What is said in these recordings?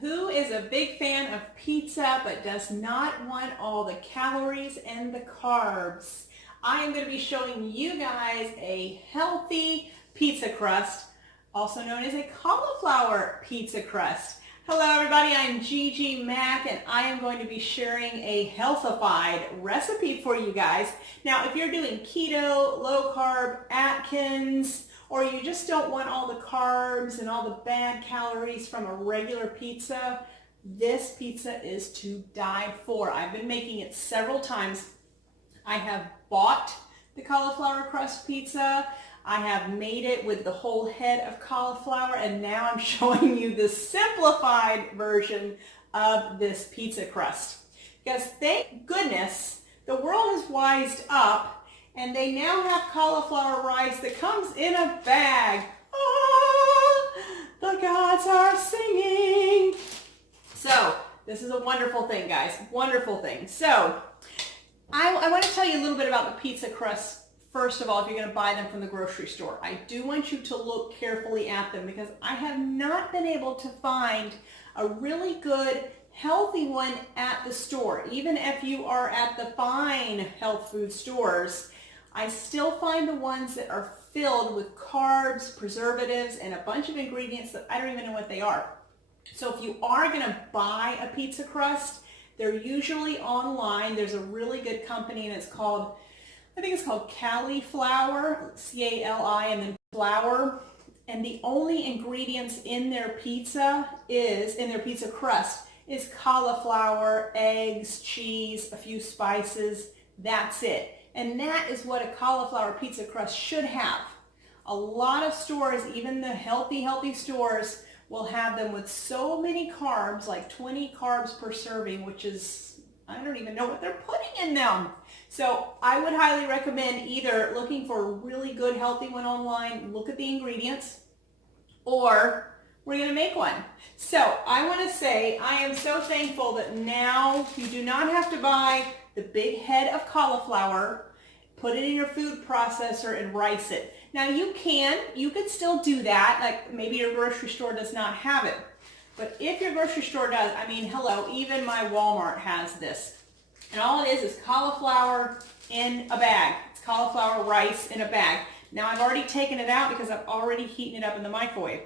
Who is a big fan of pizza but does not want all the calories and the carbs? I am going to be showing you guys a healthy pizza crust, also known as a cauliflower pizza crust. Hello everybody, I'm Gigi Mack and I am going to be sharing a healthified recipe for you guys. Now if you're doing keto, low carb, Atkins, or you just don't want all the carbs and all the bad calories from a regular pizza, this pizza is to die for. I've been making it several times. I have bought the cauliflower crust pizza. I have made it with the whole head of cauliflower, and now I'm showing you the simplified version of this pizza crust. Because thank goodness the world has wised up and they now have cauliflower rice that comes in a bag. Oh, the gods are singing. So this is a wonderful thing, guys, wonderful thing. So I want to tell you a little bit about the pizza crust. First of all, if you're going to buy them from the grocery store, I do want you to look carefully at them because I have not been able to find a really good healthy one at the store. Even if you are at the fine health food stores, I still find the ones that are filled with carbs, preservatives, and a bunch of ingredients that I don't even know what they are. So if you are going to buy a pizza crust, they're usually online. There's a really good company and it's called, I think it's called Cauliflower, C-A-L-I and then flour. And the only ingredients in their pizza crust is cauliflower, eggs, cheese, a few spices. That's it. And that is what a cauliflower pizza crust should have. A lot of stores, even the healthy stores, will have them with so many carbs, like 20 carbs per serving, which is, I don't even know what they're putting in them. So I would highly recommend either looking for a really good healthy one online, look at the ingredients, or we're going to make one. So I want to say I am so thankful that now you do not have to buy the big head of cauliflower, put it in your food processor and rice it. Now you could still do that, like maybe your grocery store does not have it. But if your grocery store does, I mean, hello, even my Walmart has this. And all it is cauliflower in a bag. It's cauliflower rice in a bag. Now I've already taken it out because I've already heated it up in the microwave.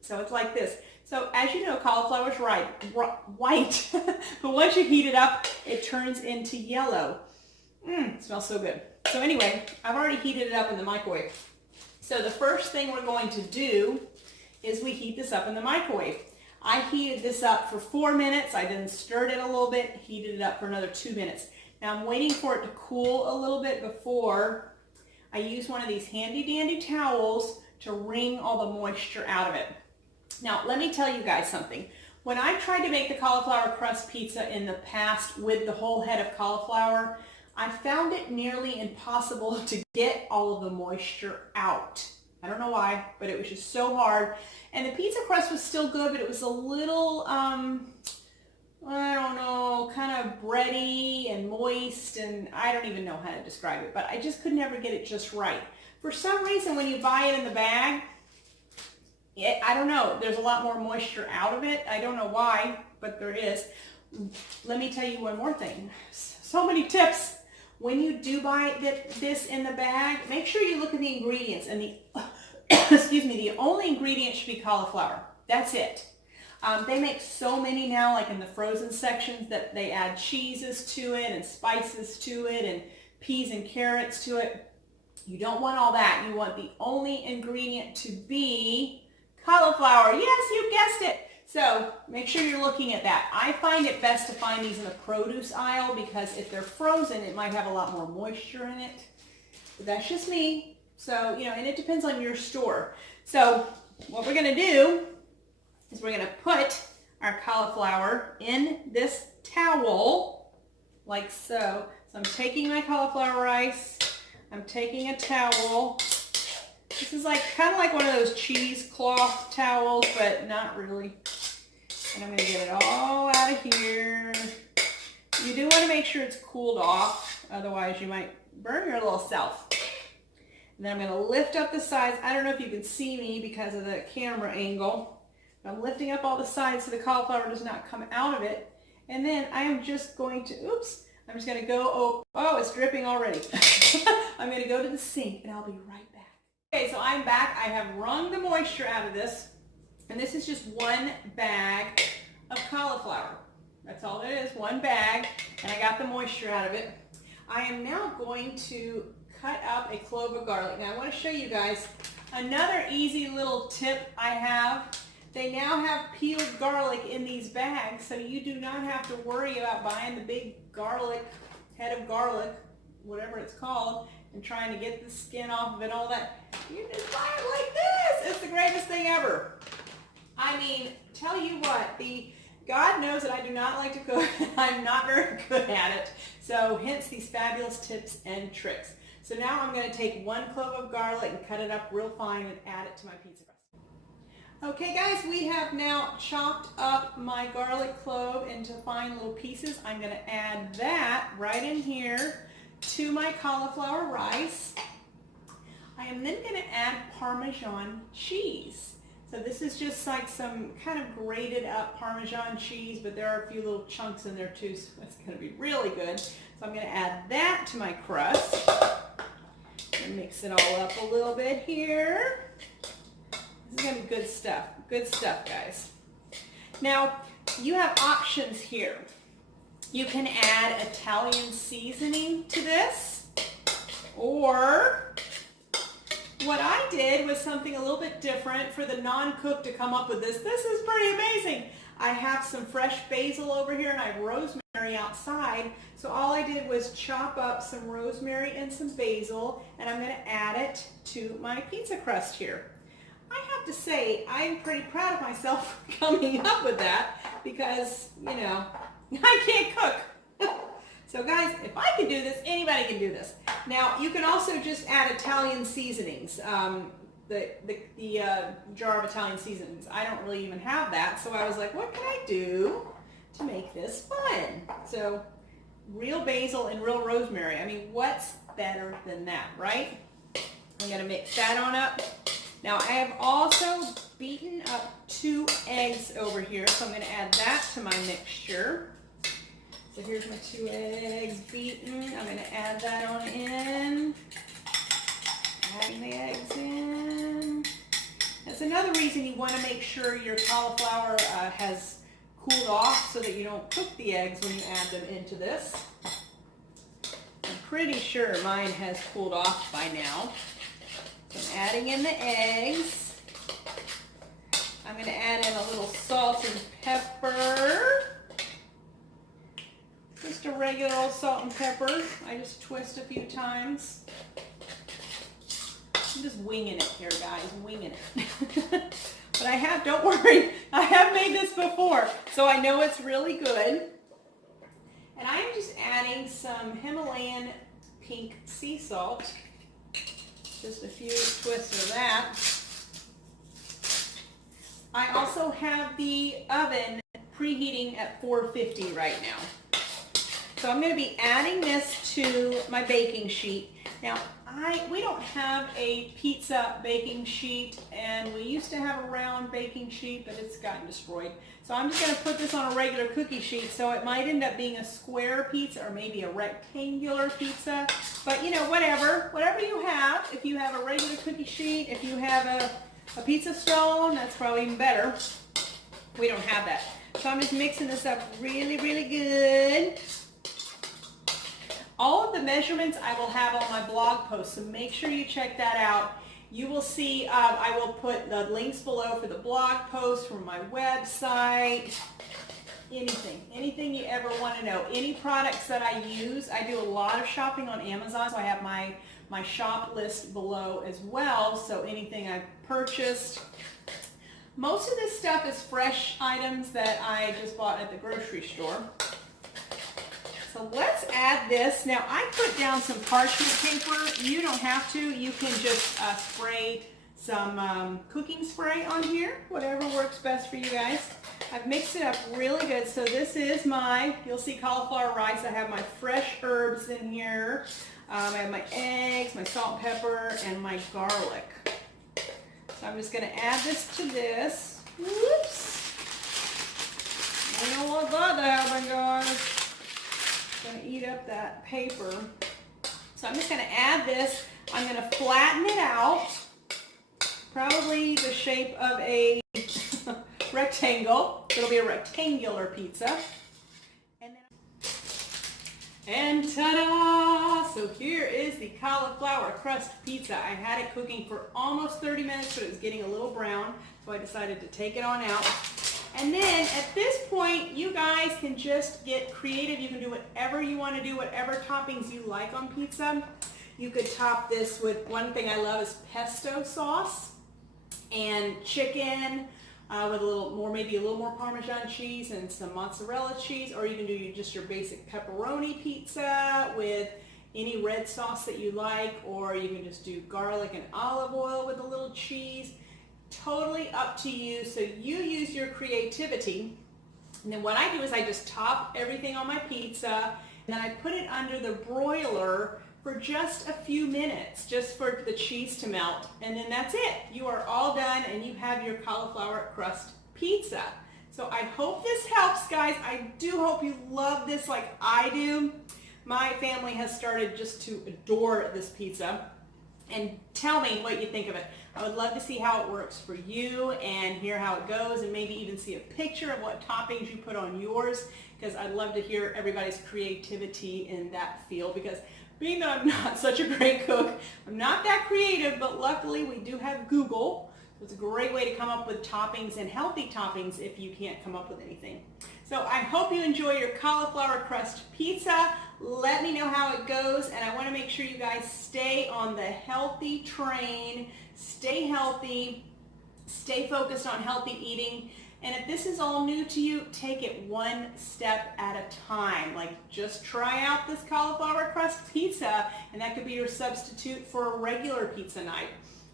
So it's like this. So as you know, cauliflower is white, but once you heat it up, it turns into yellow. It smells so good. So anyway, I've already heated it up in the microwave. So the first thing we're going to do is we heat this up in the microwave. I heated this up for 4 minutes. I then stirred it a little bit, heated it up for another 2 minutes. Now I'm waiting for it to cool a little bit before I use one of these handy dandy towels to wring all the moisture out of it. Now, let me tell you guys something. When I tried to make the cauliflower crust pizza in the past with the whole head of cauliflower, I found it nearly impossible to get all of the moisture out. I don't know why, but it was just so hard. And the pizza crust was still good, but it was a little, I don't know, kind of bready and moist, and I don't even know how to describe it, but I just could never get it just right. For some reason, when you buy it in the bag, I don't know, there's a lot more moisture out of it. I don't know why, but there is. Let me tell you one more thing. So many tips. When you do buy this in the bag, make sure you look at the ingredients. And the, excuse me, the only ingredient should be cauliflower. That's it. They make so many now, like in the frozen sections, that they add cheeses to it and spices to it and peas and carrots to it. You don't want all that. You want the only ingredient to be cauliflower. Yes, you guessed it. So make sure you're looking at that. I find it best to find these in the produce aisle because if they're frozen, it might have a lot more moisture in it. But that's just me. So, you know, and it depends on your store. So what we're going to do is we're going to put our cauliflower in this towel like so. So I'm taking my cauliflower rice. I'm taking a towel. This is like kind of like one of those cheesecloth towels, but not really. And I'm going to get it all out of here. You do want to make sure it's cooled off, otherwise you might burn your little self. And then I'm going to lift up the sides. I don't know if you can see me because of the camera angle, I'm lifting up all the sides so the cauliflower does not come out of it. And then I am just going to, I'm just going to go, oh, it's dripping already. I'm going to go to the sink and I'll be right back. Okay, so I'm back. I have wrung the moisture out of this. And this is just one bag of cauliflower. That's all it is, one bag. And I got the moisture out of it. I am now going to cut up a clove of garlic. Now I want to show you guys another easy little tip I have. They now have peeled garlic in these bags, so you do not have to worry about buying the big garlic, head of garlic, whatever it's called, and trying to get the skin off of it, all that. You just buy it like this. It's the greatest thing ever. I mean, tell you what, God knows that I do not like to cook. I'm not very good at it. So hence these fabulous tips and tricks. So now I'm going to take one clove of garlic and cut it up real fine and add it to my pizza crust. Okay guys, we have now chopped up my garlic clove into fine little pieces. I'm going to add that right in here to my cauliflower rice. I am then going to add Parmesan cheese. So this is just like some kind of grated up Parmesan cheese, but there are a few little chunks in there too, so it's going to be really good. So I'm going to add that to my crust and mix it all up a little bit here. This is going to be good stuff. Good stuff, guys. Now, you have options here. You can add Italian seasoning to this, or what I did was something a little bit different for the non-cook to come up with this. This is pretty amazing. I have some fresh basil over here and I have rosemary outside. So all I did was chop up some rosemary and some basil, and I'm going to add it to my pizza crust here. I have to say, I'm pretty proud of myself for coming up with that because, you know, I can't cook. So guys, if I can do this, anybody can do this. Now, you can also just add Italian seasonings, the jar of Italian seasonings. I don't really even have that, so I was like, what can I do to make this fun? So, real basil and real rosemary. I mean, what's better than that, right? I'm going to mix that on up. Now, I have also beaten up 2 eggs over here, so I'm going to add that to my mixture. So here's my 2 eggs beaten. I'm going to add that on in. Adding the eggs in. That's another reason you want to make sure your cauliflower has cooled off so that you don't cook the eggs when you add them into this. I'm pretty sure mine has cooled off by now. So I'm adding in the eggs. I'm going to add in a little salt and pepper. Just a regular old salt and pepper. I just twist a few times. I'm just winging it here, guys, winging it. But I have, don't worry, I have made this before, so I know it's really good. And I am just adding some Himalayan pink sea salt. Just a few twists of that. I also have the oven preheating at 450 right now. So I'm going to be adding this to my baking sheet. Now, we don't have a pizza baking sheet, and we used to have a round baking sheet, but it's gotten destroyed. So I'm just going to put this on a regular cookie sheet, so it might end up being a square pizza or maybe a rectangular pizza. But, you know, whatever you have. If you have a regular cookie sheet, if you have a pizza stone, that's probably even better. We don't have that. So I'm just mixing this up really, really good. All of the measurements I will have on my blog post, so make sure you check that out. You will see, I will put the links below for the blog post, from my website, anything you ever want to know. Any products that I use, I do a lot of shopping on Amazon, so I have my shop list below as well, so anything I've purchased. Most of this stuff is fresh items that I just bought at the grocery store. So let's add this. Now I put down some parchment paper. You don't have to. You can just spray some cooking spray on here. Whatever works best for you guys. I've mixed it up really good. So this is you'll see cauliflower rice. I have my fresh herbs in here. I have my eggs, my salt and pepper, and my garlic. So I'm just going to add this to this. Whoops. that paper. So I'm just going to add this. I'm going to flatten it out, probably the shape of a rectangle. It'll be a rectangular pizza. And ta-da! So here is the cauliflower crust pizza. I had it cooking for almost 30 minutes, but it was getting a little brown, so I decided to take it on out. And then at this point, you guys can just get creative. You can do whatever you want to do, whatever toppings you like on pizza. You could top this with, one thing I love is pesto sauce and chicken, with a little more, maybe a little more Parmesan cheese and some mozzarella cheese, or you can do just your basic pepperoni pizza with any red sauce that you like, or you can just do garlic and olive oil with a little cheese. Totally up to you, so you use your creativity. And then what I do is I just top everything on my pizza, and then I put it under the broiler for just a few minutes, just for the cheese to melt, and then that's it. You are all done, and you have your cauliflower crust pizza. So I hope this helps, guys. I do hope you love this like I do. My family has started just to adore this pizza, and tell me what you think of it. I would love to see how it works for you and hear how it goes, and maybe even see a picture of what toppings you put on yours, because I'd love to hear everybody's creativity in that field, because being that I'm not such a great cook, I'm not that creative, but luckily we do have Google. So it's a great way to come up with toppings and healthy toppings if you can't come up with anything. So I hope you enjoy your cauliflower crust pizza. Let me know how it goes, and I want to make sure you guys stay on the healthy train, stay healthy, stay focused on healthy eating. And if this is all new to you, take it one step at a time. Like, just try out this cauliflower crust pizza, and that could be your substitute for a regular pizza night.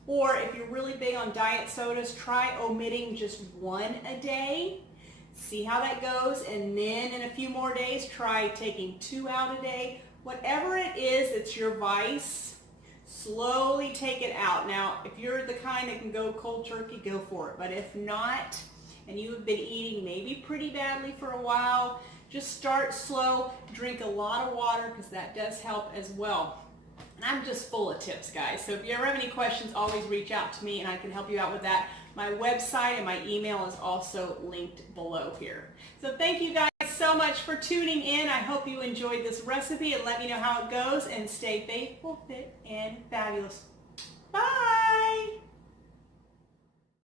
Or if you're really big on diet sodas, try omitting just one a day. See how that goes, and then in a few more days, try taking 2 out a day. Whatever it is that's your vice, slowly take it out. Now, if you're the kind that can go cold turkey, go for it. But if not, and you have been eating maybe pretty badly for a while, just start slow, drink a lot of water, because that does help as well. And I'm just full of tips, guys. So if you ever have any questions, always reach out to me and I can help you out with that. My website and my email is also linked below here. So thank you guys so much for tuning in. I hope you enjoyed this recipe, and let me know how it goes, and stay faithful, fit, and fabulous. Bye!